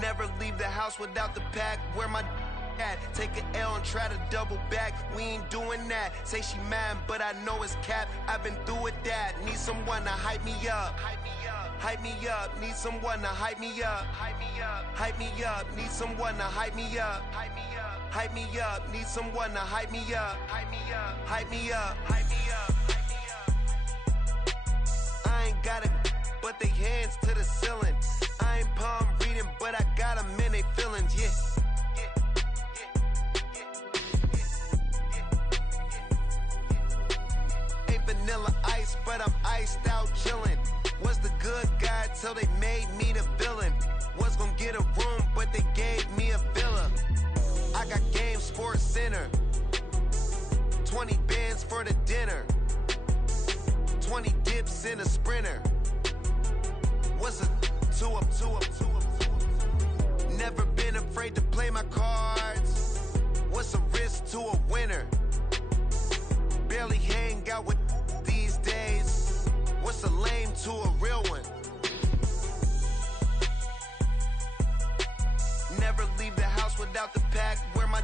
Never leave the house without the pack. Where my at? Take an L and try to double back. We ain't doing that. Say she mad, but I know it's cap. I've been through with that. Need someone to hype me up. Hype me up. Need someone to hype me up. Hype me up. Need someone to hype me up. Hype me up. Need someone to hype me up. Hype me up. I ain't got it, but they hands to the ceiling. I ain't palm reading, but I got them in they feelings, yeah. Ain't vanilla ice, but I'm iced out chillin'. Was the good guy till they made me the villain. Was gonna get a room, but they gave me a villa. I got game, Sports Center. 20 bands for the dinner. 20 dips in a Sprinter. What's a two up? Never been afraid to play my cards. What's a risk to a winner? Barely hang out with these days. What's a lame to a real one? Never leave the house without the pack. Where my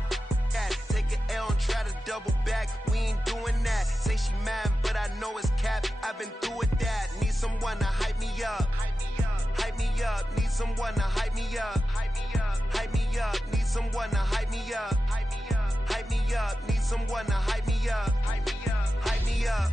at? Take an L and try to double back. We ain't doing that. Say she mad, but I know it's cap. I've been through with that. Need someone to hype me up. Hype me up. Need someone to hype me up. Hype me up. Need someone to hype me up. Hype me up. Need someone to hype me up. Hype me up.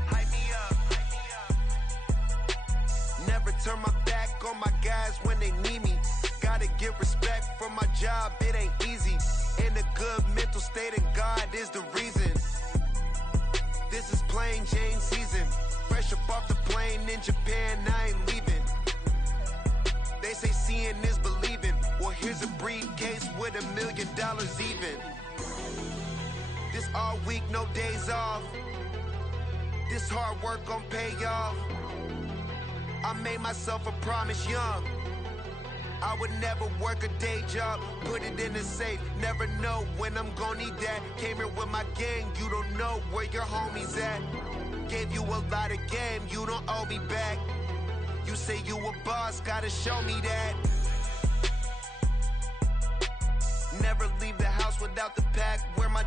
Never turn my back on my guys when they need me. Gotta get respect for my job, it ain't easy. In a good mental state and God is the reason. This is plain Jane season. Fresh up off the plane in Japan, I ain't leaving. They say seeing is believing. Well, here's a briefcase with $1 million even. This all week, no days off. This hard work gon' pay off. I made myself a promise young. I would never work a day job, put it in the safe. Never know when I'm gon' need that. Came here with my gang, you don't know where your homies at. Gave you a lot of game, you don't owe me back. You say you a boss, gotta show me that. Never leave the house without the pack. Where my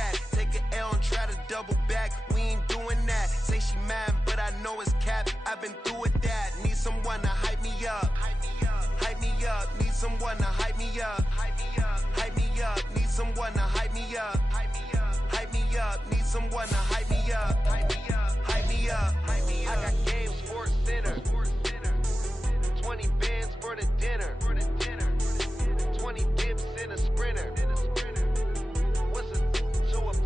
at? Take an L and try to double back. We ain't doing that. Say she mad, but I know it's cap. I've been through with that. Need someone to hype me up. Hype me up. Need someone to hype me up. Hype me up. Need someone to hype me up. Hype me up. Need someone to hype me up. Hype me up. I got game, Sports Center. 20 bands for the dinner. 20 dips in a Sprinter. What's a two up?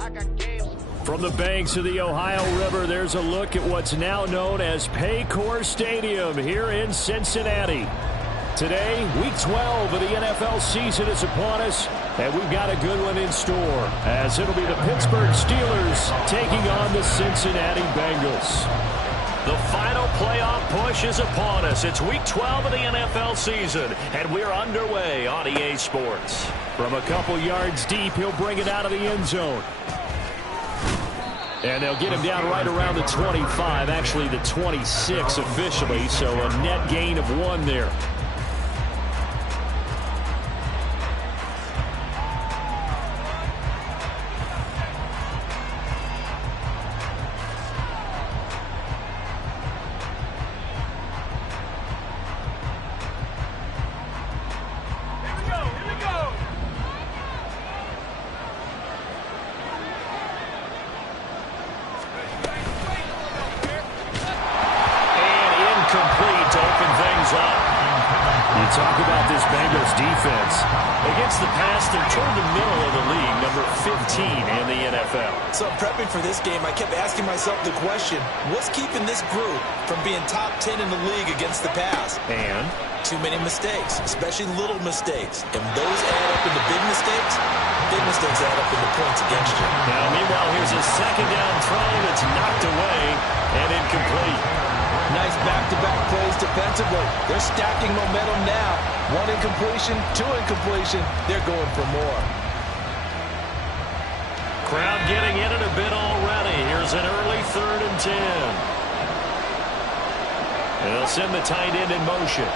I got games. From the banks of the Ohio River, there's a look at what's now known as Paycor Stadium here in Cincinnati. Today, Week 12 of the NFL season is upon us, and we've got a good one in store, as it'll be the Pittsburgh Steelers taking on the Cincinnati Bengals. The final playoff push is upon us. It's Week 12 of the NFL season, and we're underway on EA Sports. From a couple yards deep, he'll bring it out of the end zone. And they'll get him down right around the 25, actually the 26 officially, so a net gain of 1 there. Talk about this Bengals defense. Against the pass, they're toward the middle of the league, number 15 in the NFL. So prepping for this game, I kept asking myself the question, what's keeping this group from being top 10 in the league against the pass? And? Too many mistakes, especially little mistakes. And those add up into big mistakes add up into points against you. Now, meanwhile, here's a second down throw that's knocked away and incomplete. Nice back-to-back plays defensively. They're stacking momentum now. 1 incompletion, 2 incompletion. They're going for more. Crowd getting in it a bit already. Here's an early 3rd and 10. They'll send the tight end in motion.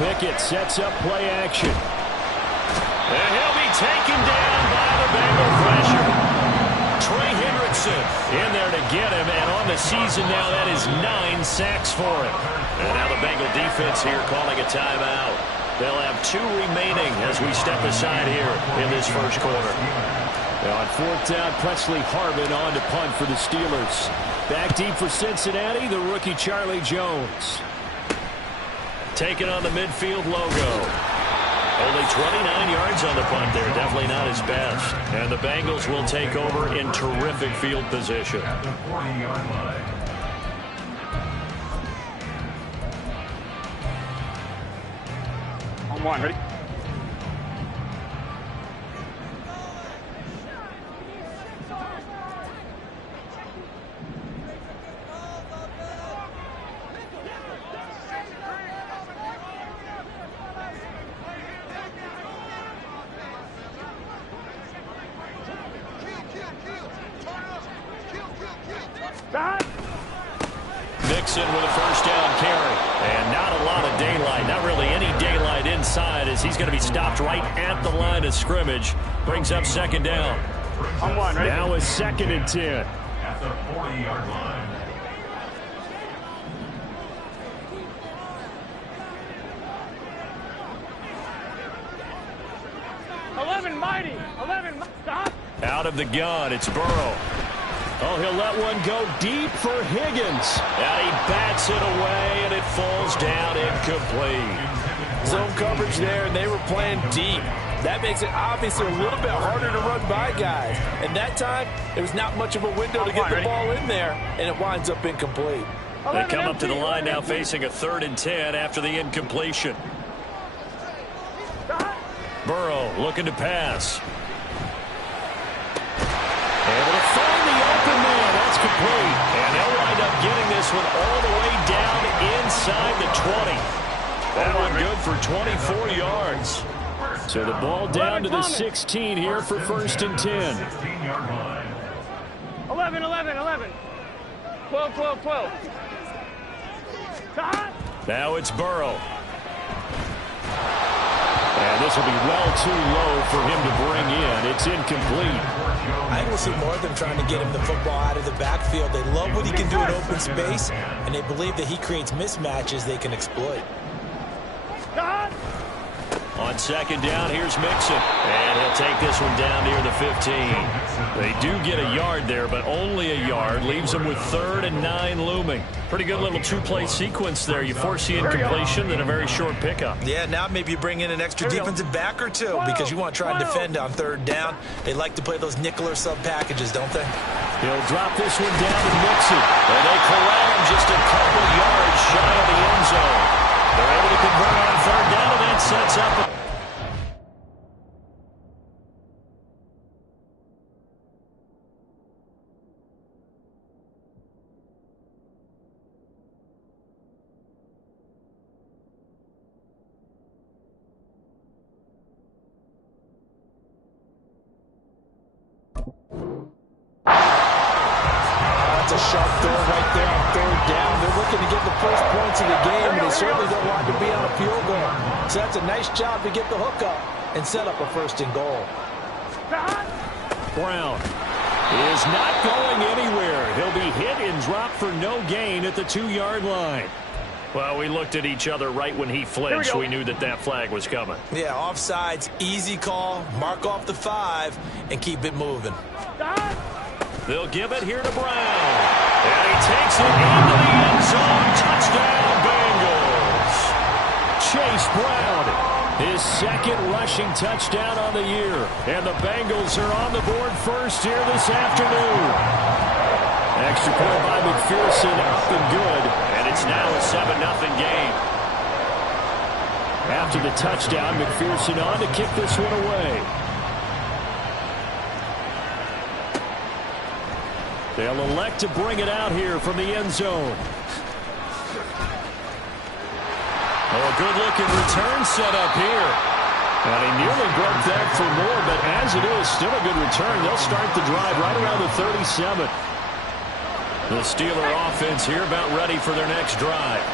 Pickett sets up play action. And he'll be taken down by the Bengal pressure. Trey Hendrickson in there to get him, and on the season now, that is 9 sacks for him. And now the Bengal defense here calling a timeout. They'll have 2 remaining as we step aside here in this first quarter. Now on 4th down, Presley Harvin on to punt for the Steelers. Back deep for Cincinnati, the rookie Charlie Jones. Taking on the midfield logo. Only 29 yards on the punt there. Definitely not his best. And the Bengals will take over in terrific field position. On one, ready? Mixon with a first down carry. And not a lot of daylight. Not really any daylight inside as he's going to be stopped right at the line of scrimmage. Brings up 2nd down. On one, ready? Now it's 2nd and 10. At the 40-yard line. Mighty. 11, stop. Out of the gun, it's Burrow. Oh, he'll let one go deep for Higgins. And he bats it away, and it falls down incomplete. Zone coverage there, and they were playing deep. That makes it obviously a little bit harder to run by guys. And that time, there was not much of a window to get the ball in there, and it winds up incomplete. They come up to the line now facing a 3rd and 10 after the incompletion. Burrow looking to pass. Able to find the open man. That's complete. And they'll wind up getting this one all the way down inside the 20. That one good for 24 yards. So the ball down to the 16 here for 1st and 10. 11, 11. 12. Now it's Burrow. And this will be well too low for him to bring in. It's incomplete. I will see more of them trying to get him the football out of the backfield. They love what he can do in open space, and they believe that he creates mismatches they can exploit. On 2nd down, here's Mixon. And he'll take this one down near the 15. They do get a yard there, but only a yard. Leaves them with 3rd and 9 looming. Pretty good little 2-play sequence there. You force the incompletion, then a very short pickup. Yeah, now maybe you bring in an extra defensive back or two because you want to try and defend on 3rd down. They like to play those nickel or sub packages, don't they? He'll drop this one down to Mixon. And they corral him just a couple yards shy of the end zone. They're able to convert on 3rd down, and that sets up. That's a sharp throw right there on 3rd down. They're looking to get the first points of the game, and they certainly don't want to be on a field goal. So that's a nice job to get the hook up and set up a 1st and goal. Brown is not going anywhere. He'll be hit and dropped for no gain at the 2-yard line. Well, we looked at each other right when he flinched. We knew that flag was coming. Yeah, offsides, easy call, mark off the 5, and keep it moving. They'll give it here to Brown. And he takes it into the end zone. Touchdown, Bengals. Chase Brown, his 2nd rushing touchdown on the year. And the Bengals are on the board first here this afternoon. Extra point by McPherson, up and good. And it's now a 7-0 game. After the touchdown, McPherson on to kick this one away. They'll elect to bring it out here from the end zone. Oh, a good-looking return set up here. And he nearly broke that for more, but as it is, still a good return. They'll start the drive right around the 37. The Steeler offense here about ready for their next drive.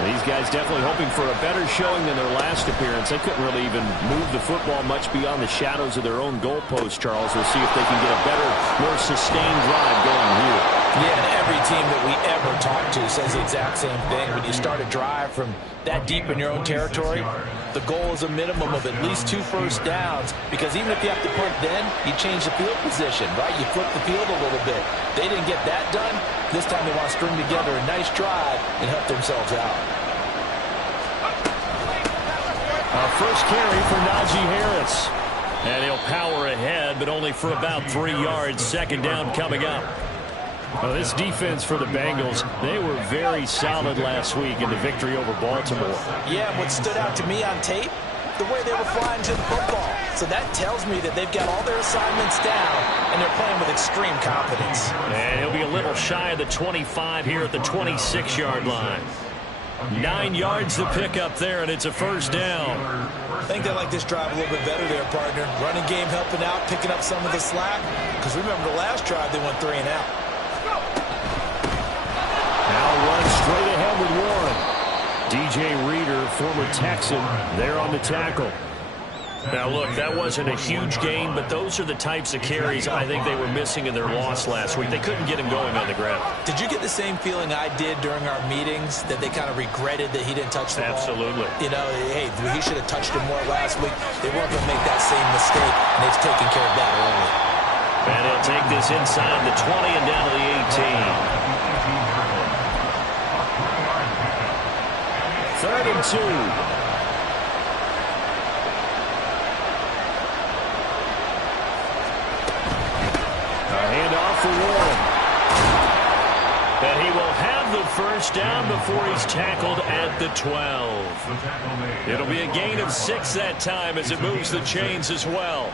These guys definitely hoping for a better showing than their last appearance. They couldn't really even move the football much beyond the shadows of their own goalpost, Charles. We'll see if they can get a better, more sustained drive going here. Yeah, and every team that we ever talk to says the exact same thing. When you start a drive from that deep in your own territory, the goal is a minimum of at least 2 first downs, because even if you have to punt then, you change the field position, right? You flip the field a little bit. They didn't get that done. This time they want to string together a nice drive and help themselves out. First carry for Najee Harris. And he'll power ahead, but only for about 3 yards. Second down coming up. Well, this defense for the Bengals, they were very solid last week in the victory over Baltimore. Yeah, what stood out to me on tape, the way they were flying to the football. So that tells me that they've got all their assignments down, and they're playing with extreme confidence. And he'll be a little shy of the 25 here at the 26-yard line. 9 yards to pick up there, and it's a first down. I think they like this drive a little bit better there, partner. Running game helping out, picking up some of the slack. Because remember the last drive, they went 3 and out. Now runs straight ahead with Warren. DJ Reader, former Texan, there on the tackle. Now, look, that wasn't a huge gain, but those are the types of carries I think they were missing in their loss last week. They couldn't get him going on the ground. Did you get the same feeling I did during our meetings, that they kind of regretted that he didn't touch the ball? Absolutely. You know, hey, he should have touched him more last week. They weren't going to make that same mistake, and they've taken care of that early. And he'll take this inside the 20 and down to the 18. 3rd and 2. Handoff for Warren. And he will have the first down before he's tackled at the 12. It'll be a gain of 6 that time as it moves the chains as well.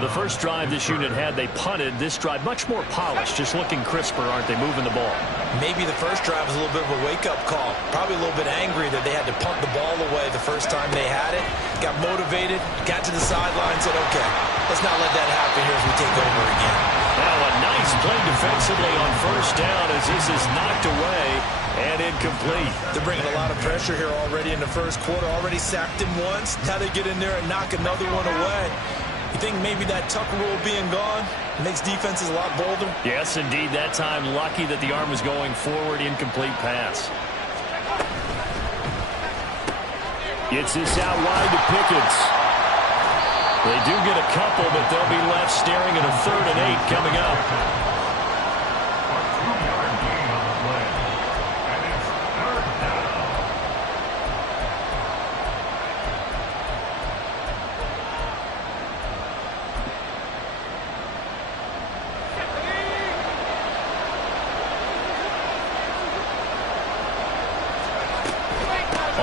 The first drive this unit had, they punted. This drive, much more polished, just looking crisper, aren't they, moving the ball? Maybe the first drive was a little bit of a wake-up call. Probably a little bit angry that they had to punt the ball away the first time they had it. Got motivated, got to the sideline, said, okay, let's not let that happen here as we take over again. Now a nice play defensively on first down as this is knocked away and incomplete. They're bringing a lot of pressure here already in the first quarter. Already sacked him once. Now they get in there and knock another one away. You think maybe that Tucker rule being gone makes defenses a lot bolder? Yes, indeed. That time, lucky that the arm was going forward. Incomplete pass. Gets this out wide to Pickens. They do get a couple, but they'll be left staring at a 3rd and 8 coming up.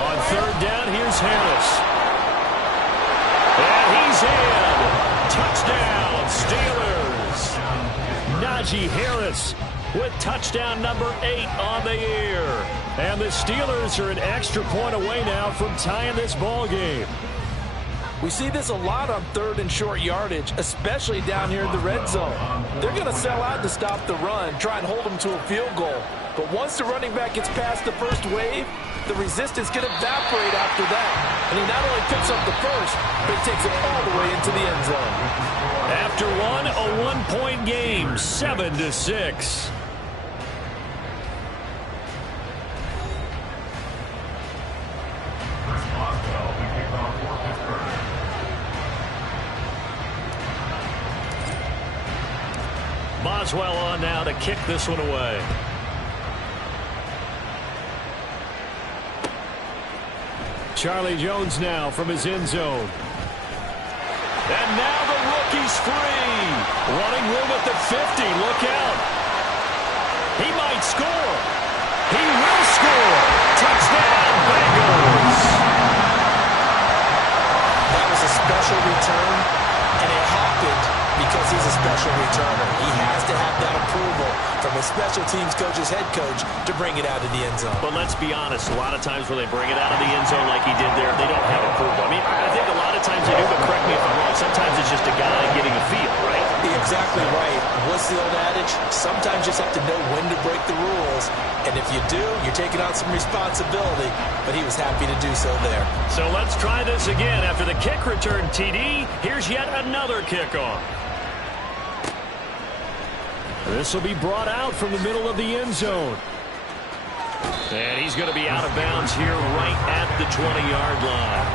On 3rd down, here's Harris. And he's in. Touchdown, Steelers. Najee Harris with touchdown number 8 on the year. And the Steelers are an extra point away now from tying this ball game. We see this a lot on 3rd and short yardage, especially down here in the red zone. They're going to sell out to stop the run, try and hold them to a field goal. But once the running back gets past the first wave, the resistance can evaporate after that. And he not only picks up the first, but he takes it all the way into the end zone. After one, a 1-point game, 7-6. Boswell on now to kick this one away. Charlie Jones now from his end zone. And now the rookie's free. Running room at the 50. Look out. He might score. He will score. Touchdown, Bengals. That was a special return, and it happened because he's a special returner. He has to have that approval from his special teams coach's head coach to bring it out of the end zone. But let's be honest, a lot of times when they bring it out of the end zone like he did there, they don't have approval. I mean, I think a lot of times they do, but correct me if I'm wrong. Sometimes it's just a guy getting a feel, right? Exactly right. What's the old adage? Sometimes you just have to know when to break the rules. And if you do, you're taking on some responsibility. But he was happy to do so there. So let's try this again. After the kick return TD, here's yet another kickoff. This will be brought out from the middle of the end zone. And he's going to be out of bounds here right at the 20-yard line.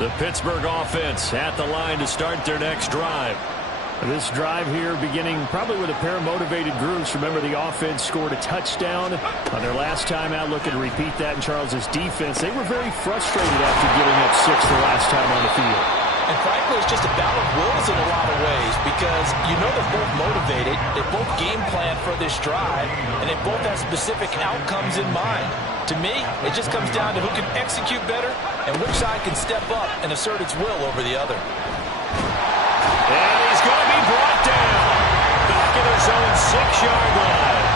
The Pittsburgh offense at the line to start their next drive. This drive here beginning probably with a pair of motivated groups. Remember, the offense scored a touchdown on their last time out. Looking to repeat that in Charles's defense. They were very frustrated after giving up 6 the last time on the field. And frankly, it's just a battle of wills in a lot of ways because you know they're both motivated. They both game plan for this drive, and they both have specific outcomes in mind. To me, it just comes down to who can execute better and which side can step up and assert its will over the other. And he's going to be brought down back at his own 6-yard line.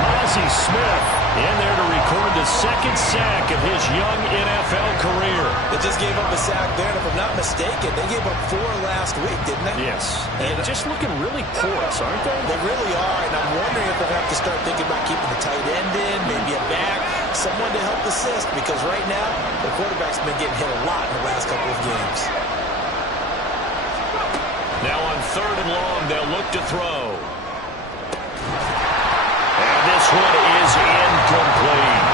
Mazi Smith in there to record the second sack of his young NFL career. They just gave up a sack there, and if I'm not mistaken, they gave up 4 last week, didn't they? Yes. And just looking really porous, aren't they? They really are, and I'm wondering if they'll have to start thinking about keeping the tight end in, maybe a back, someone to help assist, because right now, the quarterback's been getting hit a lot in the last couple of games. Now on 3rd and long, they'll look to throw. And this one is incomplete.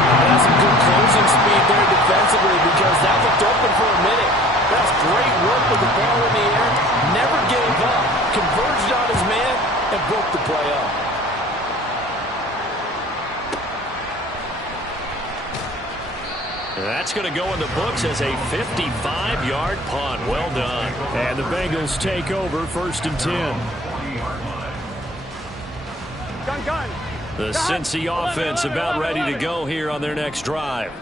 That's some good closing speed there defensively because that looked open for a minute. That's great work with the ball in the air. Never gave up. Converged on his man and broke the play up. That's going to go in the books as a 55-yard punt. Well done. And the Bengals take over 1st and 10. Gun. The Cincy offense about ready to go here on their next drive.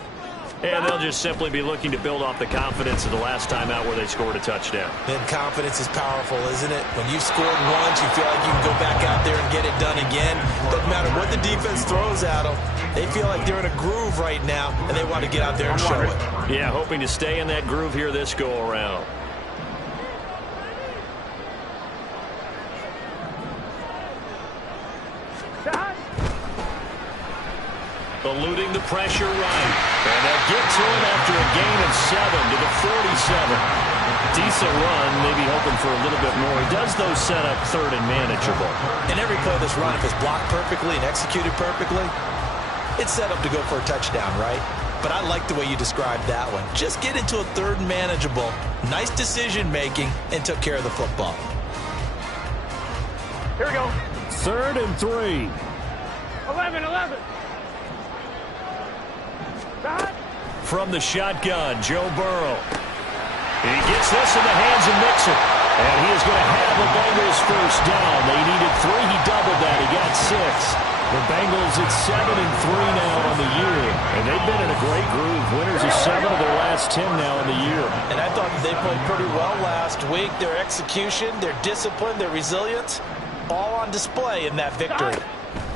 And they'll just simply be looking to build off the confidence of the last time out where they scored a touchdown. And confidence is powerful, isn't it? When you've scored once, you feel like you can go back out there and get it done again. Doesn't matter what the defense throws at them. They feel like they're in a groove right now, and they want to get out there and show it. Yeah, hoping to stay in that groove here this go-around. Eluding the pressure right. And they'll get to him after a gain of 7 to the 47. Decent run, maybe hoping for a little bit more. He does, though, set up 3rd and manageable. And every play of this run, if it's blocked perfectly and executed perfectly, it's set up to go for a touchdown, right? But I like the way you described that one. Just get into a 3rd and manageable, nice decision-making, and took care of the football. Here we go. 3rd and 3. 11. From the shotgun, Joe Burrow. He gets this in the hands of Mixon. And he is going to have the Bengals 1st down. They needed 3. He doubled that. He got 6. The Bengals at 7 and 3 now on the year. And they've been in a great groove. Winners of 7 of their last 10 now in the year. And I thought they played pretty well last week. Their execution, their discipline, their resilience, all on display in that victory.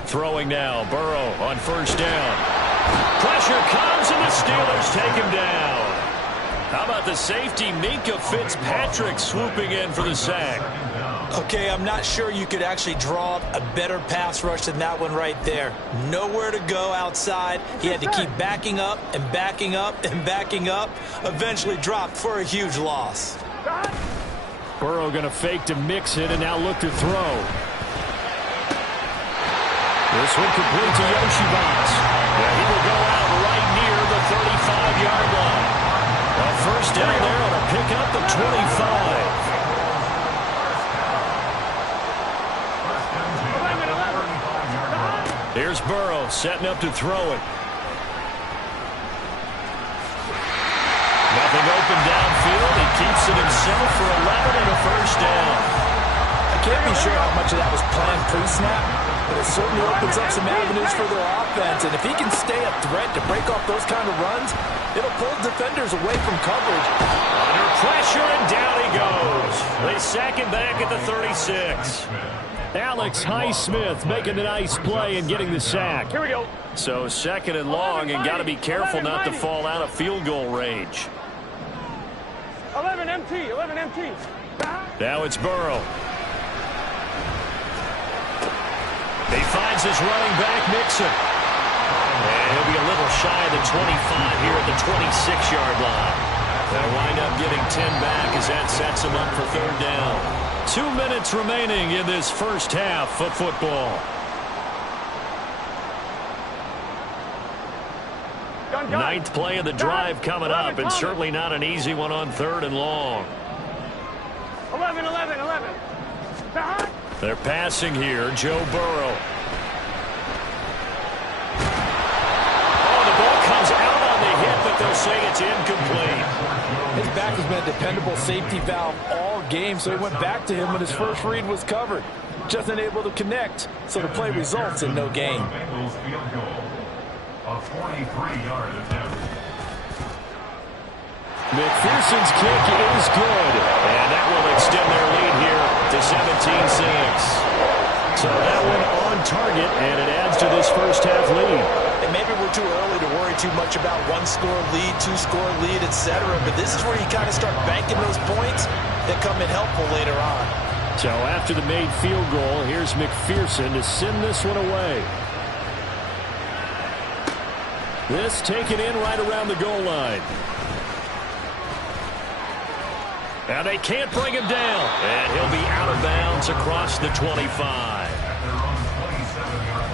Throwing now, Burrow on 1st down. Pressure comes, and the Steelers take him down. How about the safety, Minkah Fitzpatrick, swooping in for the sack? Okay, I'm not sure you could actually draw up a better pass rush than that one right there. Nowhere to go outside. He had to keep backing up and backing up and backing up. Eventually dropped for a huge loss. Burrow going to fake to mix it and now look to throw. This one complete to Yoshibans. Yeah, he will go out right near the 35-yard line. Well, 1st down there on a pickup of 25. Here's Burrow setting up to throw it. Nothing open downfield. He keeps it himself for 11 and a 1st down. I can't be sure how much of that was planned pre-snap, but it certainly opens up some avenues for their offense. And if he can stay a threat to break off those kind of runs, it'll pull defenders away from coverage. Under pressure, and down he goes. They sack him back at the 36. Alex Highsmith making the nice play and getting the sack. Here we go. So second and long, and got to be careful not to fall out of field goal range. 11 MT, 11 MT. Now it's Burrow. He finds his running back, Mixon. And he'll be a little shy of the 25 here at the 26-yard line. They'll wind up getting 10 back as that sets him up for third down. 2 minutes remaining in this first half of football. Ninth play of the drive coming up, and certainly not an easy one on third and long. 11, 11, 11. They're passing here. Joe Burrow. Oh, the ball comes out on the hit, but they'll say it's incomplete. His back has been a dependable safety valve all game, so he went back to him when his first read was covered. Just unable to connect, so the play results in no gain. Bengals field goal. A 43-yard attempt. McPherson's kick is good, and that will extend their lead here to 17-6. So that one on target, and it adds to this first half lead. And maybe we're too early to worry too much about one-score lead, two-score lead, etc. But this is where you kind of start banking those points that come in helpful later on. So after the made field goal, here's McPherson to send this one away. This taken in right around the goal line. Now they can't bring him down. And he'll be out of bounds across the 25. At their own 27-yard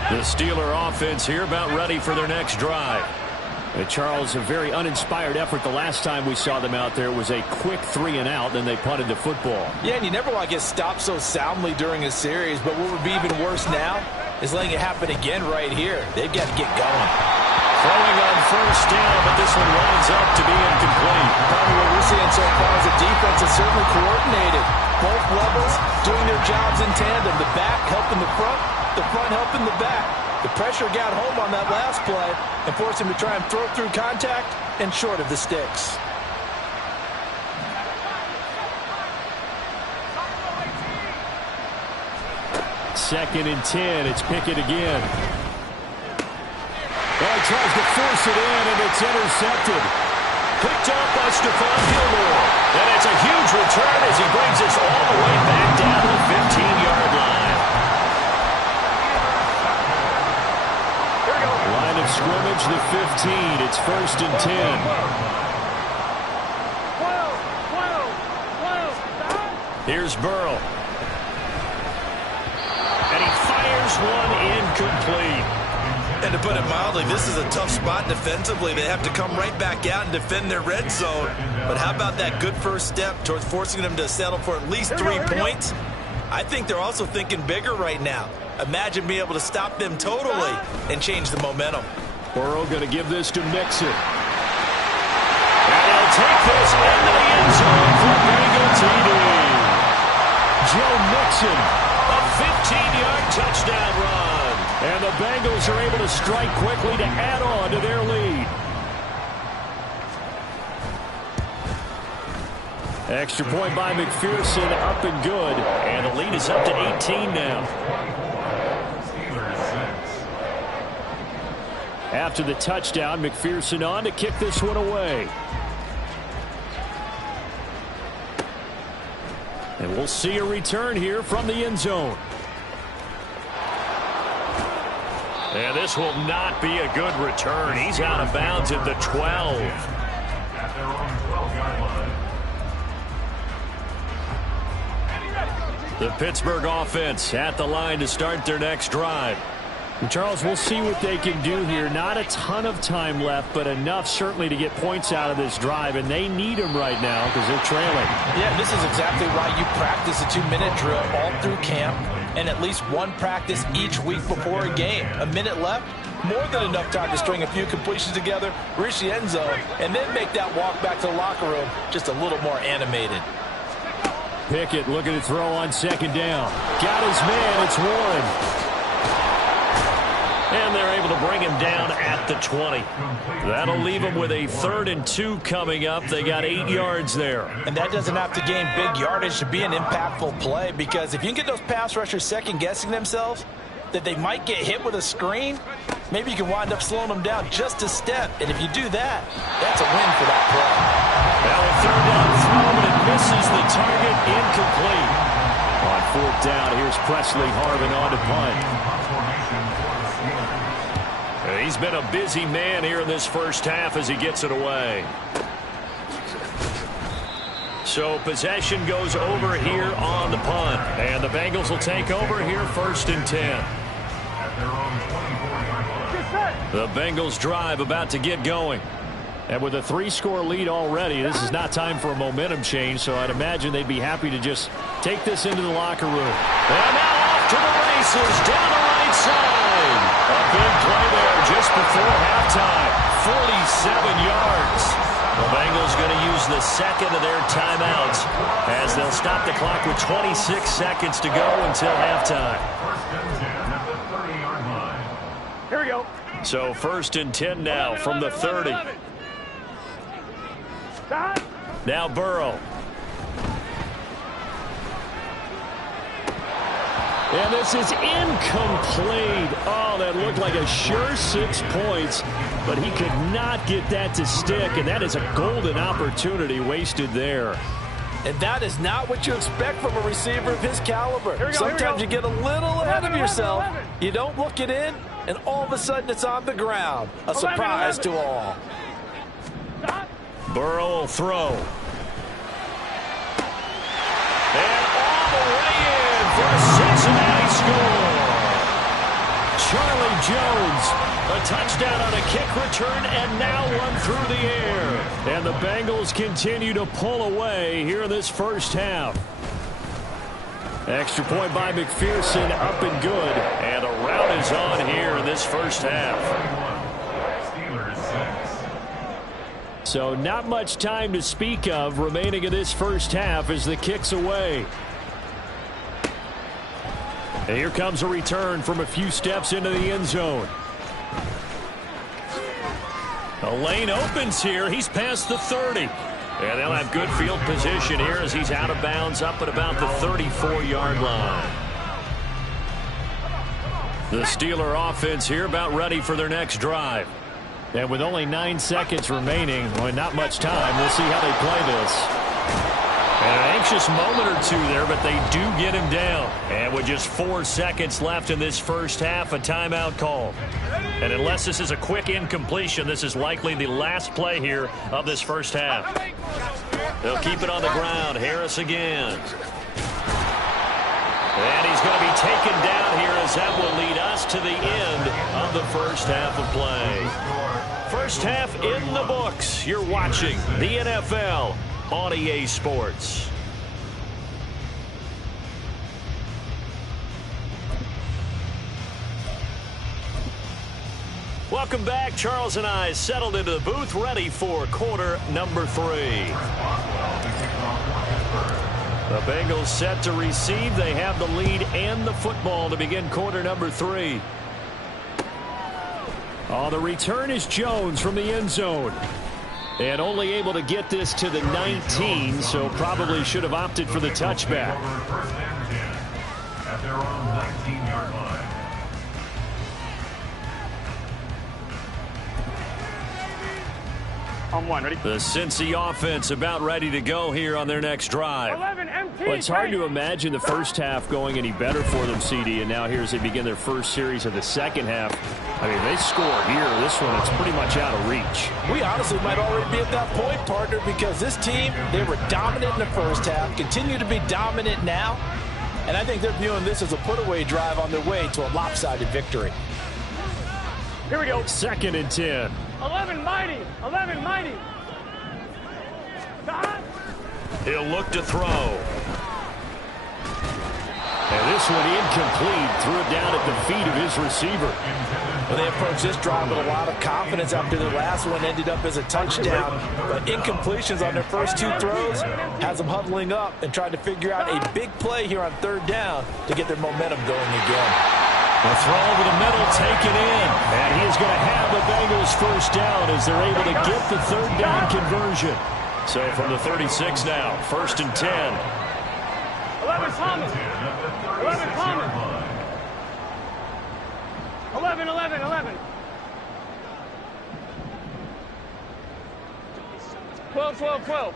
line. The Steeler offense here about ready for their next drive. Charles, a very uninspired effort the last time we saw them out there. It was a quick 3-and-out, then they punted the football. Yeah, and you never want to get stopped so soundly during a series, but what would be even worse now is letting it happen again right here. They've got to get going. Throwing on first down, but this one winds up to be incomplete. Probably what we're seeing so far is the defense is certainly coordinated. Both levels doing their jobs in tandem. The back helping the front helping the back. The pressure got home on that last play and forced him to try and throw through contact and short of the sticks. Second and 10. It's Pickett again. Well, he tries to force it in, and it's intercepted. Picked up by Stephon Gilmore. And it's a huge return as he brings us all the way back down to the 15-yard line. Line of scrimmage, the 15. It's first and 10. 12. Here's Burrow. And he fires one incomplete. And to put it mildly, this is a tough spot defensively. They have to come right back out and defend their red zone. But how about that good first step towards forcing them to settle for at least 3 points? I think they're also thinking bigger right now. Imagine being able to stop them totally and change the momentum. Burrow going to give this to Mixon. And he'll take this into the end zone for Bengal TD. Joe Mixon, a 15-yard touchdown run. And the Bengals are able to strike quickly to add on to their lead. Extra point by McPherson, up and good. And the lead is up to 18 now. After the touchdown, McPherson on to kick this one away. And we'll see a return here from the end zone. And this will not be a good return. He's out of bounds at the 12. At their own 12-yard line. The Pittsburgh offense at the line to start their next drive. And Charles, we'll see what they can do here. Not a ton of time left, but enough certainly to get points out of this drive, and they need them right now because they're trailing. Yeah, this is exactly why you practice a 2-minute drill all through camp and at least one practice each week before a game. A minute left, more than enough time to string a few completions together, reach the end zone, and then make that walk back to the locker room just a little more animated. Pickett looking to throw on second down. Got his man, it's Warren. And they're able to bring him down at the 20. That'll leave him with a 3rd and 2 coming up. They got 8 yards there. And that doesn't have to gain big yardage to be an impactful play, because if you can get those pass rushers second-guessing themselves that they might get hit with a screen, maybe you can wind up slowing them down just a step. And if you do that, that's a win for that play. Now a 3rd down throw, but it misses the target, incomplete. On 4th down, here's Presley Harvin on to punt. He's been a busy man here in this first half as he gets it away. So possession goes over here on the punt. And the Bengals will take over here 1st and 10. The Bengals drive about to get going. And with a 3-score lead already, this is not time for a momentum change, so I'd imagine they'd be happy to just take this into the locker room. And now off to the races, down the right side. A big play there just before halftime. 47 yards. The Bengals going to use the second of their timeouts as they'll stop the clock with 26 seconds to go until halftime. Here we go. So 1st and 10 now from the 30. Now Burrow. And this is incomplete. Oh, that looked like a sure 6 points, but he could not get that to stick, and that is a golden opportunity wasted there. And that is not what you expect from a receiver of his caliber. Sometimes you get a little ahead of yourself. You don't look it in, and all of a sudden it's on the ground. A surprise to all. Burrow will throw. And all the way in for a Cincinnati score. Charlie Jones, a touchdown on a kick return, and now one through the air. And the Bengals continue to pull away here in this first half. Extra point by McPherson, up and good. And a rout is on here in this first half. So not much time to speak of remaining in this first half as the kick's away. And here comes a return from a few steps into the end zone. The lane opens here. He's past the 30. And they'll have good field position here as he's out of bounds up at about the 34-yard line. The Steeler offense here about ready for their next drive. And with only 9 seconds remaining, well, not much time, we'll see how they play this. And an anxious moment or two there, but they do get him down. And with just 4 seconds left in this first half, a timeout call. And unless this is a quick incompletion, this is likely the last play here of this first half. They'll keep it on the ground. Harris again. And he's going to be taken down here as that will lead us to the end of the first half of play. First half in the books. You're watching the NFL on EA Sports. Welcome back. Charles and I settled into the booth, ready for quarter number 3. The Bengals set to receive. They have the lead and the football to begin quarter number 3. Oh, the return is Jones from the end zone. And only able to get this to the 19, so probably should have opted for the touchback. At their own 19-yard line. On 1, ready? The Cincy offense about ready to go here on their next drive. 11 MT. Well, it's hard to imagine the first half going any better for them, CD, and now here as they begin their first series of the second half. I mean, they score here. This one, it's pretty much out of reach. We honestly might already be at that point, partner, because this team, they were dominant in the first half, continue to be dominant now, and I think they're viewing this as a put-away drive on their way to a lopsided victory. Here we go. 2nd and 10. 11 mighty. 11 mighty. He'll look to throw. And this one incomplete. Threw it down at the feet of his receiver. Well, they approached this drive with a lot of confidence after their last one ended up as a touchdown. But incompletions on their first 2 throws has them huddling up and trying to figure out a big play here on 3rd down to get their momentum going again. A throw over the middle, taken in. And he is going to have the Bengals first down as they're able to get the third down conversion. So from the 36 now, 1st and 10. 11 Thomas. 11 Thomas. 11. 12.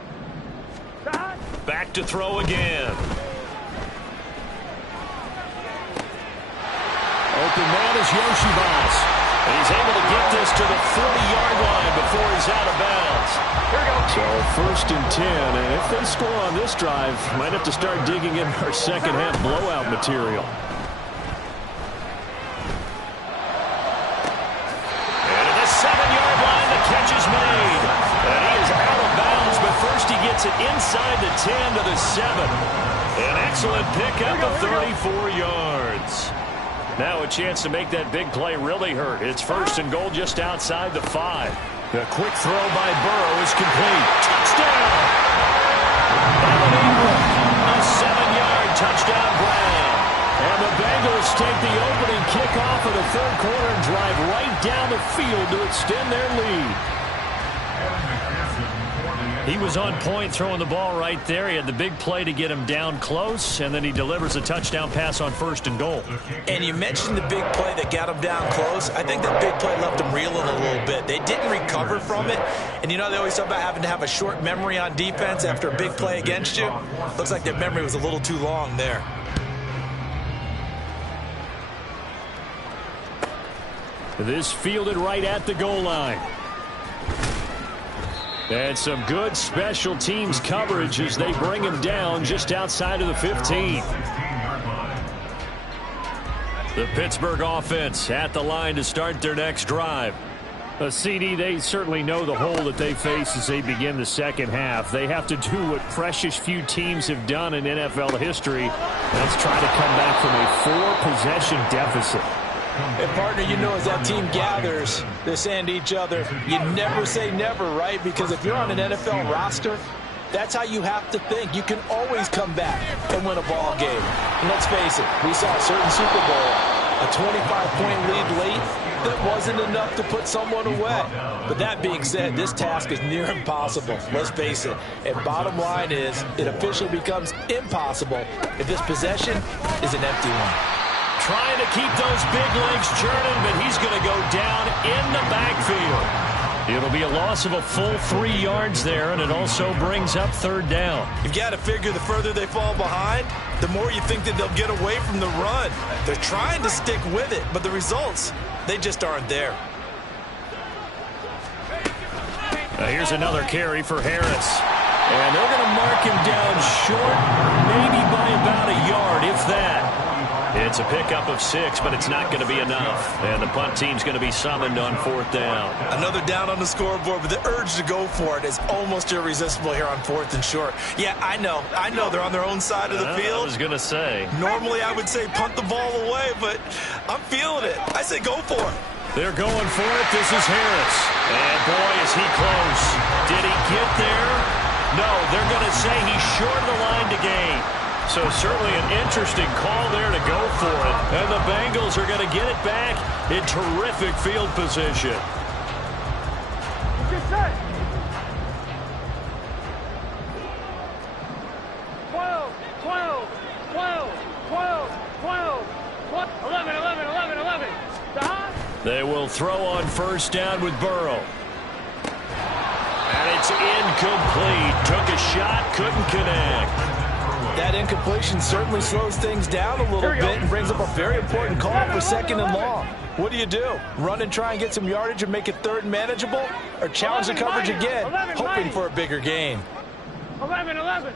Back to throw again. Open man is Yoshibas. And he's able to get this to the 40-yard line before he's out of bounds. Here we go. So 1st and 10. And if they score on this drive, might have to start digging in our second half blowout material. And at the 7-yard line, the catch is made. And he is out of bounds, but first he gets it inside the 10 to the 7. An excellent pickup of 34 yards. Now a chance to make that big play really hurt. It's 1st and goal just outside the 5. The quick throw by Burrow is complete. Touchdown! Evan Ingram, a 7-yard touchdown grab. And the Bengals take the opening kickoff of the third quarter and drive right down the field to extend their lead. He was on point throwing the ball right there. He had the big play to get him down close, and then he delivers a touchdown pass on 1st and goal. And you mentioned the big play that got him down close. I think that big play left him reeling a little bit. They didn't recover from it. And you know, they always talk about having to have a short memory on defense after a big play against you. Looks like their memory was a little too long there. This fielded right at the goal line. And some good special teams coverage as they bring him down just outside of the 15. The Pittsburgh offense at the line to start their next drive. CD, they certainly know the hole that they face as they begin the second half. They have to do what precious few teams have done in NFL history. Let's try to come back from a 4-possession deficit. And, partner, you know, as that team gathers, they're saying to each other, you never say never, right? Because if you're on an NFL roster, that's how you have to think. You can always come back and win a ball game. And let's face it, we saw a certain Super Bowl, a 25-point lead late that wasn't enough to put someone away. But that being said, this task is near impossible. Let's face it. And bottom line is, it officially becomes impossible if this possession is an empty one. Trying to keep those big legs churning, but he's going to go down in the backfield. It'll be a loss of a full 3 yards there, and it also brings up 3rd down. You've got to figure the further they fall behind, the more you think that they'll get away from the run. They're trying to stick with it, but the results, they just aren't there. Here's another carry for Harris. And they're going to mark him down short, maybe by about a yard, if that. It's a pickup of 6, but it's not going to be enough. And the punt team's going to be summoned on 4th down. Another down on the scoreboard, but the urge to go for it is almost irresistible here on 4th and short. Yeah, I know they're on their own side of the field. I was going to say. Normally I would say punt the ball away, but I'm feeling it. I say go for it. They're going for it. This is Harris. And boy, is he close. Did he get there? No, they're going to say he's short of the line to gain. So certainly an interesting call there to go for it. And the Bengals are going to get it back in terrific field position. Get set. 12. 11. Stop. They will throw on 1st down with Burrow. And it's incomplete. Took a shot, couldn't connect. That incompletion certainly slows things down a little bit and brings up a very important call for 2nd and long. What do? Run and try and get some yardage and make it 3rd and manageable? Or challenge the coverage again, hoping for a bigger gain? 11.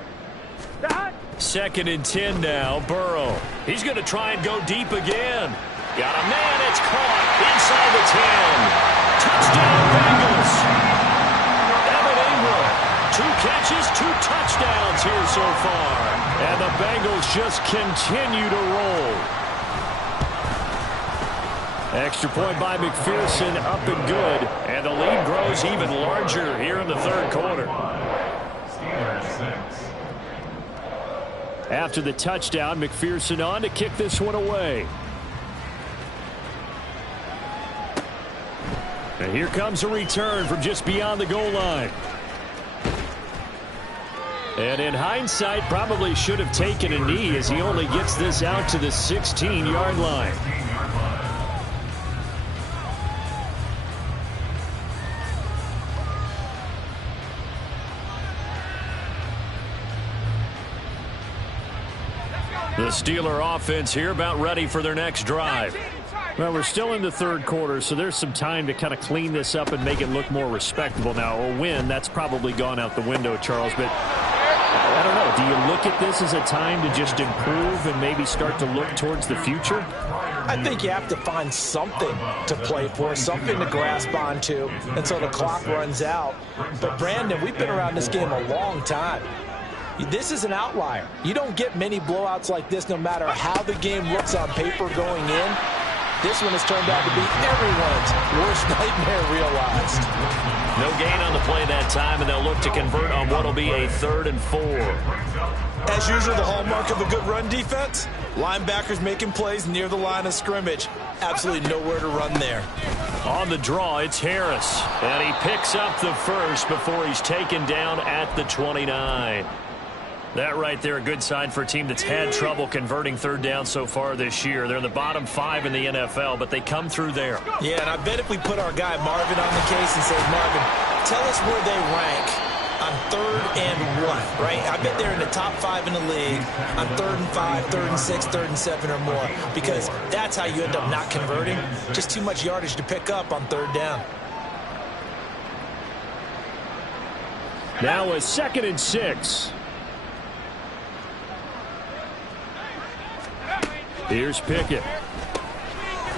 Stop. 2nd and 10 now, Burrow. He's going to try and go deep again. Got a man, it's caught inside the 10. Touchdown, Bengals. Evan Ingram, 2 catches, 2 touchdowns here so far. And the Bengals just continue to roll. Extra point by McPherson, up and good. And the lead grows even larger here in the 3rd quarter. After the touchdown, McPherson on to kick this one away. And here comes a return from just beyond the goal line. And in hindsight, probably should have taken a knee as he only gets this out to the 16-yard line. The Steeler offense here about ready for their next drive. Well, we're still in the third quarter, so there's some time to kind of clean this up and make it look more respectable. Now, a win, that's probably gone out the window, Charles, but I don't know. Do you look at this as a time to just improve and maybe start to look towards the future? I think you have to find something to play for, something to grasp onto until the clock runs out. But, Brandon, we've been around this game a long time. This is an outlier. You don't get many blowouts like this no matter how the game looks on paper going in. This one has turned out to be everyone's worst nightmare realized. No gain on the play that time, and they'll look to convert on what will be a 3rd and 4. As usual, the hallmark of a good run defense, linebackers making plays near the line of scrimmage. Absolutely nowhere to run there. On the draw, it's Harris, and he picks up the first before he's taken down at the 29. That right there, a good sign for a team that's had trouble converting third down so far this year. They're in the bottom 5 in the NFL, but they come through there. Yeah, and I bet if we put our guy Marvin on the case and say, Marvin, tell us where they rank on 3rd and 1, right? I bet they're in the top 5 in the league on 3rd and 5, 3rd and 6, 3rd and 7 or more, because that's how you end up not converting. Just too much yardage to pick up on 3rd down. Now a 2nd and 6. Here's Pickett.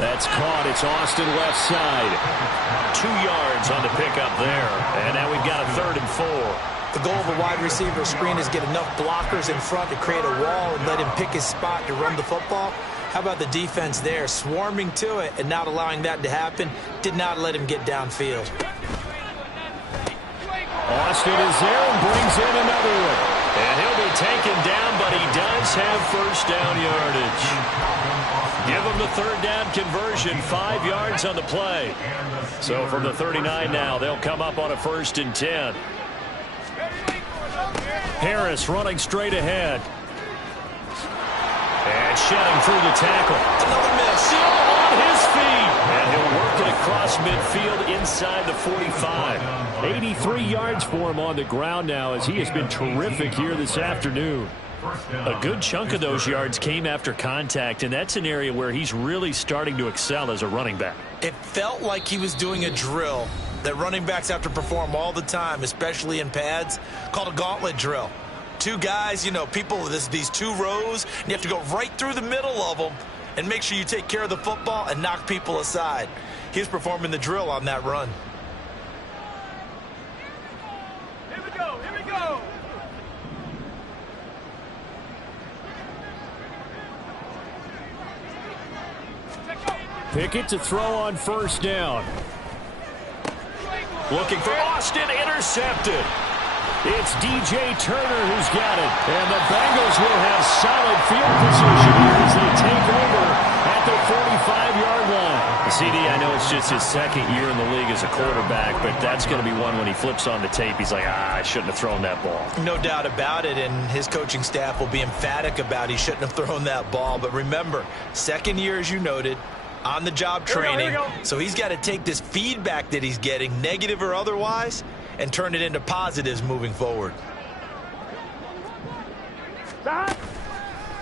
That's caught. It's Austin left side. 2 yards on the pickup there. And now we've got a 3rd and 4. The goal of a wide receiver screen is get enough blockers in front to create a wall and let him pick his spot to run the football. How about the defense there, swarming to it and not allowing that to happen? Did not let him get downfield. Austin is there and brings in another one. And he'll be taken down, but he does have first down yardage. Give him the 3rd down conversion, 5 yards on the play. So from the 39 now, they'll come up on a 1st and 10. Harris running straight ahead. And shedding through the tackle. Another miss. Still on his feet. And he'll work it across midfield inside the 45. 83 yards for him on the ground now as he has been terrific here this afternoon. A good chunk of those yards came after contact, and that's an area where he's really starting to excel as a running back. It felt like he was doing a drill that running backs have to perform all the time, especially in pads, called a gauntlet drill. 2 guys, you know, people, these 2 rows, and you have to go right through the middle of them and make sure you take care of the football and knock people aside. He was performing the drill on that run. Here we go, here we go. Pickett to throw on 1st down. Looking for Austin, intercepted. It's DJ Turner who's got it. And the Bengals will have solid field position here as they take over at the 45-yard line. CD, I know it's just his 2nd year in the league as a quarterback, but that's going to be one when he flips on the tape. He's like, I shouldn't have thrown that ball. No doubt about it, and his coaching staff will be emphatic about he shouldn't have thrown that ball. But remember, 2nd year, as you noted, on-the-job training. So he's got to take this feedback that he's getting, negative or otherwise, and turn it into positives moving forward.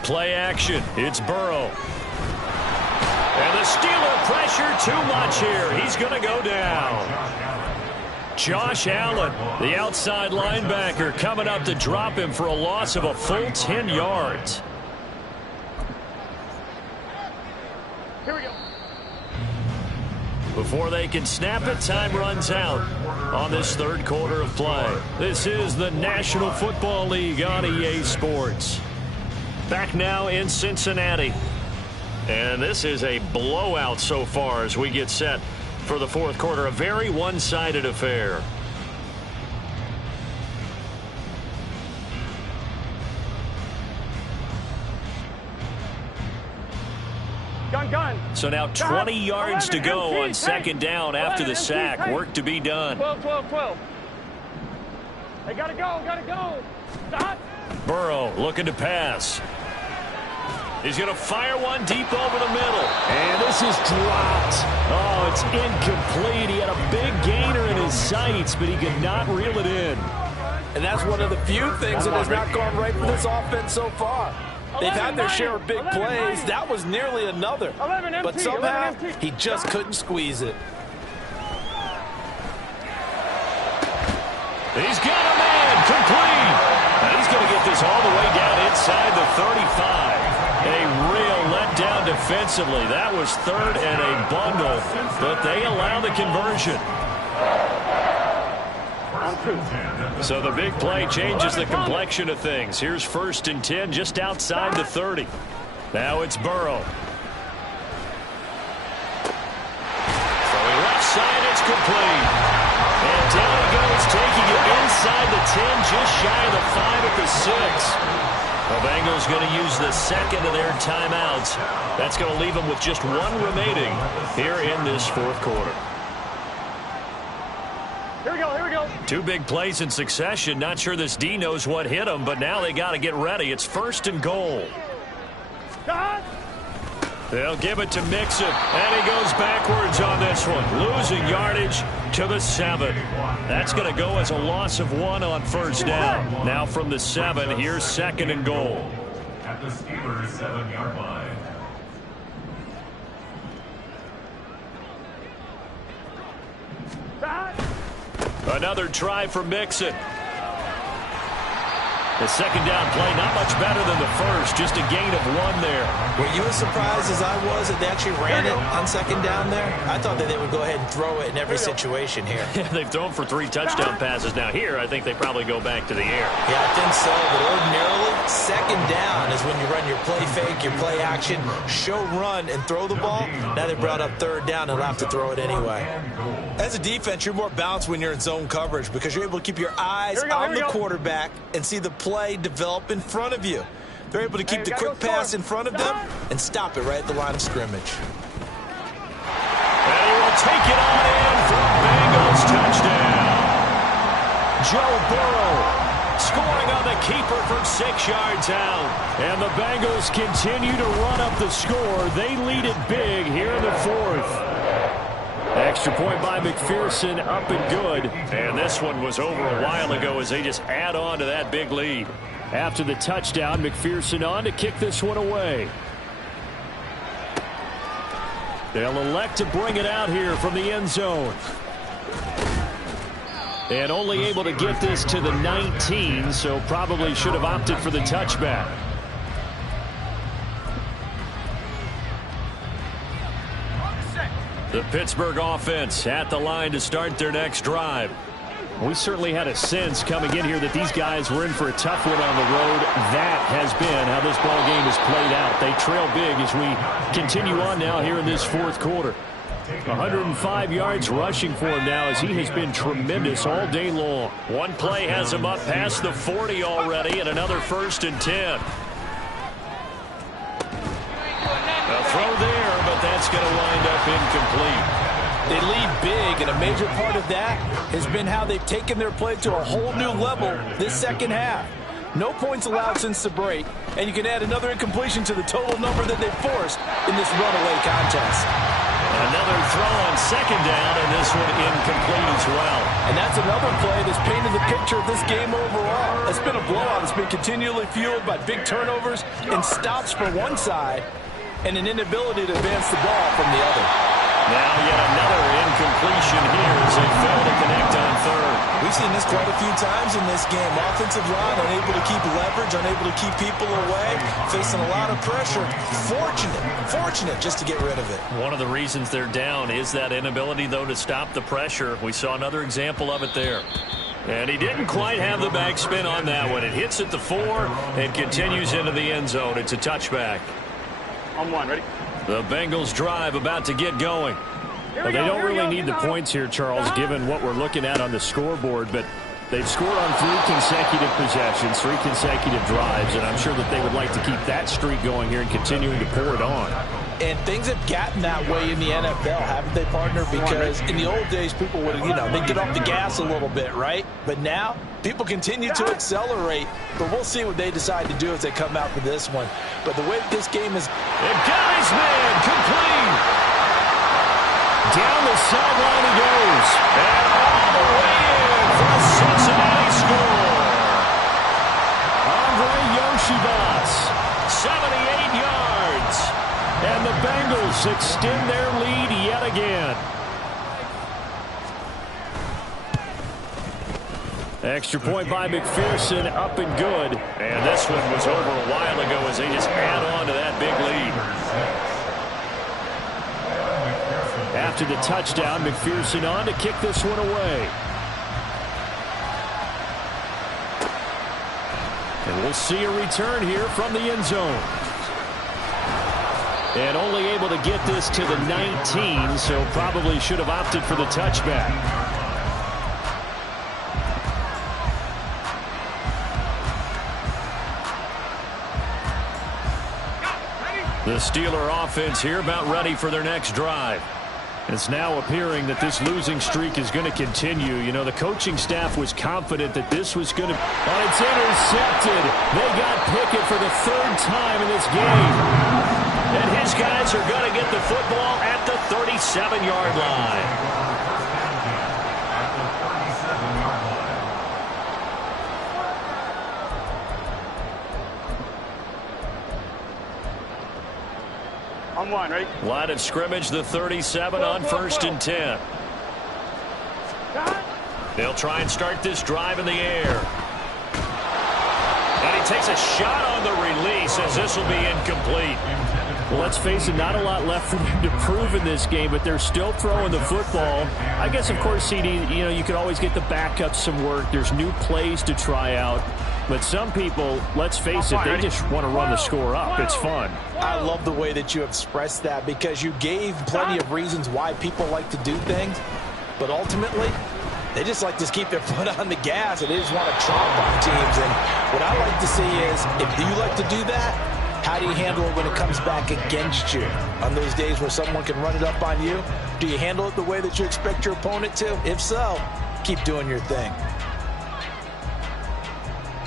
Play action. It's Burrow. And the Steeler pressure too much here. He's going to go down. Josh Allen, the outside linebacker, coming up to drop him for a loss of a full 10 yards. Here we go. Before they can snap it, time runs out on this 3rd quarter of play. This is the National Football League on EA Sports. Back now in Cincinnati. And this is a blowout so far as we get set for the 4th quarter. A very one-sided affair. Gun Gun. So now 20 yards to go on second down after the sack. Work to be done. 12. Hey, gotta go. Stop. Burrow looking to pass. He's going to fire one deep over the middle. And this is dropped. Oh, it's incomplete. He had a big gainer in his sights, but he could not reel it in. And that's one of the few things that has not gone right for this offense so far. They've had their share of big plays. That was nearly another. But somehow, he just couldn't squeeze it. He's got a man complete. And he's going to get this all the way down inside the 35. A real letdown defensively. That was third and a bundle, but they allow the conversion. So the big play changes the complexion of things. Here's 1st and 10 just outside the 30. Now it's Burrow. Throwing left side, it's complete. And down he goes, taking it inside the 10, just shy of the 5 at the 6. The Bengals going to use the second of their timeouts. That's going to leave them with just one remaining here in this 4th quarter. Here we go. 2 big plays in succession. Not sure this D knows what hit him, but now they got to get ready. It's 1st and goal. They'll give it to Mixon, and he goes backwards on this one, losing yardage to the 7. That's going to go as a loss of 1 on 1st down. Now from the 7, here's 2nd and goal. At the Steelers' 7-yard line. Another try for Mixon. The second down play, not much better than the first, just a gain of 1 there. Were you as surprised as I was that they actually ran it on second down there? I thought that they would go ahead and throw it in every situation here. Yeah, they've thrown for 3 touchdown passes. Now here, I think they probably go back to the air. Yeah, I think so, but ordinarily, second down is when you run your play fake, your play action, show run, and throw the ball. Now they brought up 3rd down and they'll have to throw it anyway. As a defense, you're more balanced when you're in zone coverage because you're able to keep your eyes on the quarterback and see the play develop in front of you. They're able to keep the quick pass in front of them and stop it right at the line of scrimmage. And he will take it on in for Bengals touchdown. Joe Burrow scoring on the keeper from 6 yards out. And the Bengals continue to run up the score. They lead it big here in the 4th. Extra point by McPherson, up and good. And this one was over a while ago as they just add on to that big lead. After the touchdown, McPherson on to kick this one away. They'll elect to bring it out here from the end zone. And only able to get this to the 19, so probably should have opted for the touchback. The Pittsburgh offense at the line to start their next drive. We certainly had a sense coming in here that these guys were in for a tough one on the road. That has been how this ball game has played out. They trail big as we continue on now here in this 4th quarter. 105 yards rushing for him now as he has been tremendous all day long. One play has him up past the 40 already, and another 1st and 10. A throw there, but that's going to wind up incomplete. They lead big, and a major part of that has been how they've taken their play to a whole new level this second half. No points allowed since the break, and you can add another incompletion to the total number that they've forced in this runaway contest. Another throw on second down, and this one incomplete as well. And that's another play that's painted the picture of this game overall. It's been a blowout. It's been continually fueled by big turnovers and stops for one side and an inability to advance the ball from the other. Now yet another incompletion here as they fail to connect on 3rd. We've seen this quite a few times in this game. Offensive line unable to keep leverage, unable to keep people away, facing a lot of pressure. Fortunate just to get rid of it. One of the reasons they're down is that inability, though, to stop the pressure. We saw another example of it there. And he didn't quite have the backspin on that one. It hits at the 4 and continues into the end zone. It's a touchback. On 1, ready? The Bengals drive about to get going. Well, they don't really need the points here, Charles, given what we're looking at on the scoreboard, but they've scored on 3 consecutive possessions, 3 consecutive drives, and I'm sure that they would like to keep that streak going here and continuing to pour it on. And things have gotten that way in the NFL, haven't they, partner? Because in the old days, people would, they'd get off the gas a little bit, right? But now, people continue to accelerate. But we'll see what they decide to do as they come out for this one. But the way that this game is... And Guy's man, complete. Down the sideline he goes. And all the way in for a Cincinnati score. Andre Yoshibas, 78 yards. And the Bengals extend their lead yet again. Extra point by McPherson, up and good. And this one was over a while ago as they just add on to that big lead. After the touchdown, McPherson on to kick this one away. And we'll see a return here from the end zone. And only able to get this to the 19, so probably should have opted for the touchback. The Steeler offense here about ready for their next drive. It's now appearing that this losing streak is going to continue. You know, the coaching staff was confident that this was going to... Oh, it's intercepted. They got Pickett for the third time in this game. And his guys are going to get the football at the 37-yard line. On one, ready? Line of scrimmage, the 37 on 1st and 10. They'll try and start this drive in the air. And he takes a shot on the release as this will be incomplete. Well, let's face it, not a lot left for them to prove in this game, but they're still throwing the football. I guess, of course, CD, you could always get the backups some work. There's new plays to try out. But some people, let's face it, they just want to run the score up. It's fun. I love the way that you expressed that because you gave plenty of reasons why people like to do things. But ultimately, they just like to keep their foot on the gas and they just want to tromp on teams. And what I like to see is, if you like to do that, how do you handle it when it comes back against you? On those days where someone can run it up on you, do you handle it the way that you expect your opponent to? If so, keep doing your thing.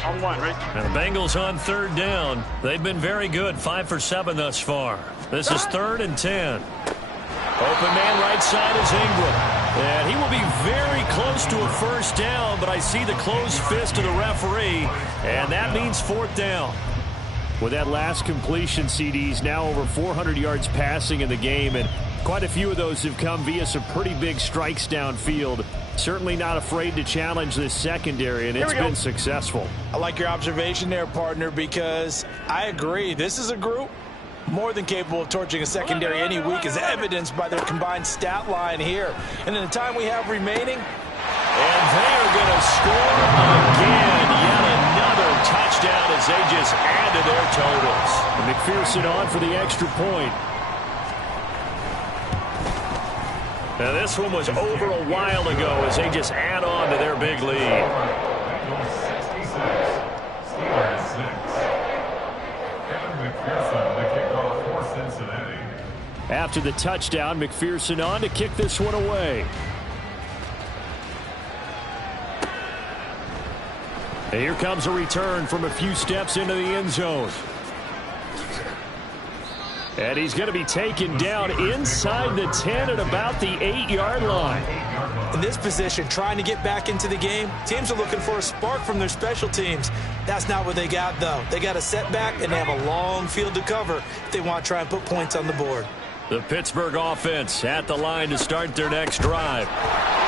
On one, right? And the Bengals on 3rd down. They've been very good, 5 for 7 thus far. This is 3rd and 10. Open man right side is Ingram. And he will be very close to a first down, but I see the closed fist of the referee, and that means 4th down. With that last completion, CDs now over 400 yards passing in the game, and quite a few of those have come via some pretty big strikes downfield. Certainly not afraid to challenge this secondary, and it's been successful. I like your observation there, partner, because I agree. This is a group more than capable of torching a secondary any week, as evidenced by their combined stat line here. And in the time we have remaining, and they are going to score again. Yet another touchdown as they just add to their totals. And McPherson on for the extra point. Now this one was over a while ago as they just add on to their big lead. After the touchdown, McPherson on to kick this one away. And here comes a return from a few steps into the end zone. And he's going to be taken down inside the 10 at about the 8-yard line. In this position, trying to get back into the game, teams are looking for a spark from their special teams. That's not what they got, though. They got a setback, and they have a long field to cover if they want to try and put points on the board. The Pittsburgh offense at the line to start their next drive.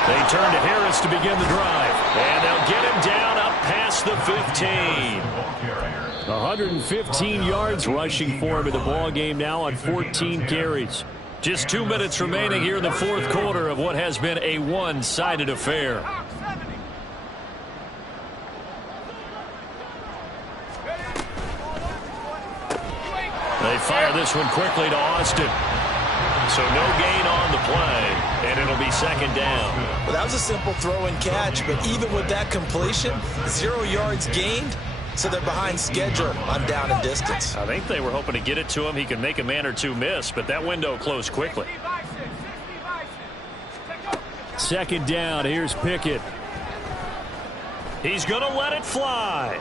They turn to Harris to begin the drive. And they'll get him down up past the 15. 115 yards rushing for him in the ball game now on 14 carries. Just 2 minutes remaining here in the fourth quarter of what has been a one-sided affair. They fire this one quickly to Austin. So no gain on the play, and it'll be 2nd down. Well, that was a simple throw and catch, but even with that completion, 0 yards gained, so they're behind schedule on down and distance. I think they were hoping to get it to him. He could make a man or two miss, but that window closed quickly. Second down, here's Pickett. He's going to let it fly.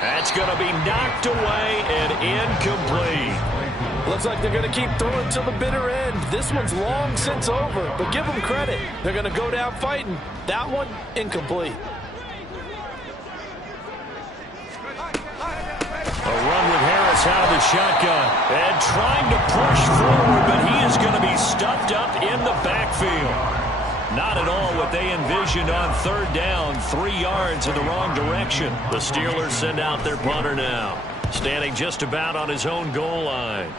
That's going to be knocked away and incomplete. Looks like they're going to keep throwing till the bitter end. This one's long since over, but give them credit. They're going to go down fighting. That one, incomplete. A run with Harris out of the shotgun and trying to push forward, but he is going to be stuffed up in the backfield. Not at all what they envisioned on third down, 3 yards in the wrong direction. The Steelers send out their punter now, standing just about on his own goal line.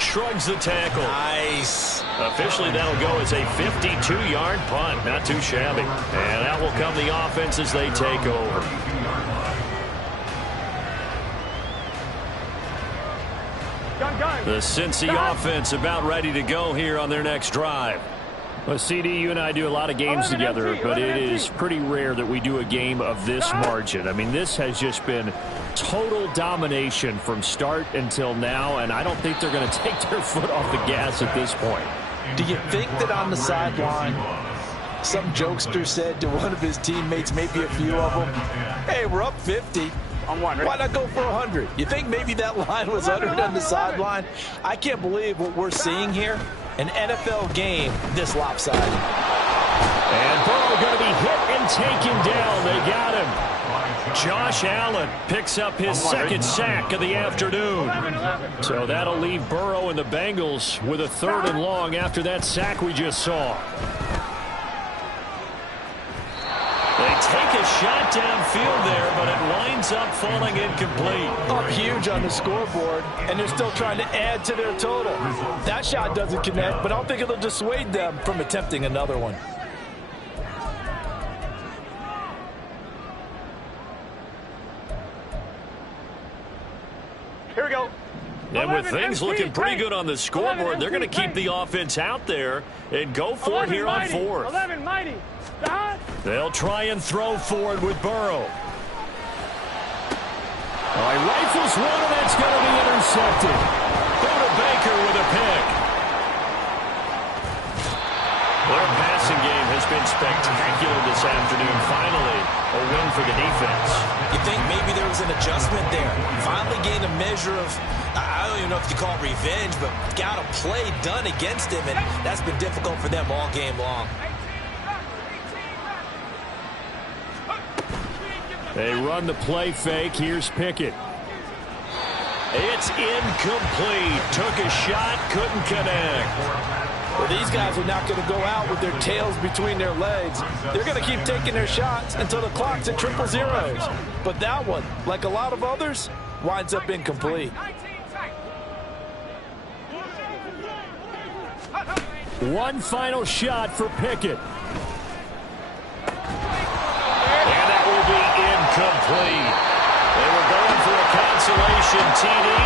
Shrugs the tackle. Nice. Officially, that'll go as a 52-yard punt. Not too shabby. And out will come the offense as they take over. The Cincy offense about ready to go here on their next drive. Well, CD, you and I do a lot of games together, but it is pretty rare that we do a game of this margin. I mean, this has just been total domination from start until now, and I don't think they're going to take their foot off the gas at this point. Do you think that on the sideline, some jokester said to one of his teammates, maybe a few of them, hey, we're up 50. Why not go for 100? You think maybe that line was uttered on the sideline? I can't believe what we're seeing here. An NFL game this lopsided. And Burrow going to be hit and taken down. They got him. Josh Allen picks up his second sack of the afternoon. So that'll leave Burrow and the Bengals with a 3rd and long after that sack we just saw. They take a shot downfield there, but it winds up falling incomplete. Up huge on the scoreboard, and they're still trying to add to their total. That shot doesn't connect, but I don't think it'll dissuade them from attempting another one. Here we go. And with things looking pretty good on the scoreboard, they're going to keep the offense out there and go for it here on 4th. 11, mighty. They'll try and throw forward with Burrow. He rifles one, and that's going to be intercepted. Buda Baker with a pick. Their passing game has been spectacular this afternoon. Finally, a win for the defense. You think maybe there was an adjustment there? Finally gained a measure of, I don't even know if you call it revenge, but got a play done against him, and that's been difficult for them all game long. They run the play fake. Here's Pickett. It's incomplete. Took a shot, couldn't connect. Well, these guys are not going to go out with their tails between their legs. They're going to keep taking their shots until the clock's at 000. But that one, like a lot of others, winds up incomplete. One final shot for Pickett. Complete. They were going for a consolation TD.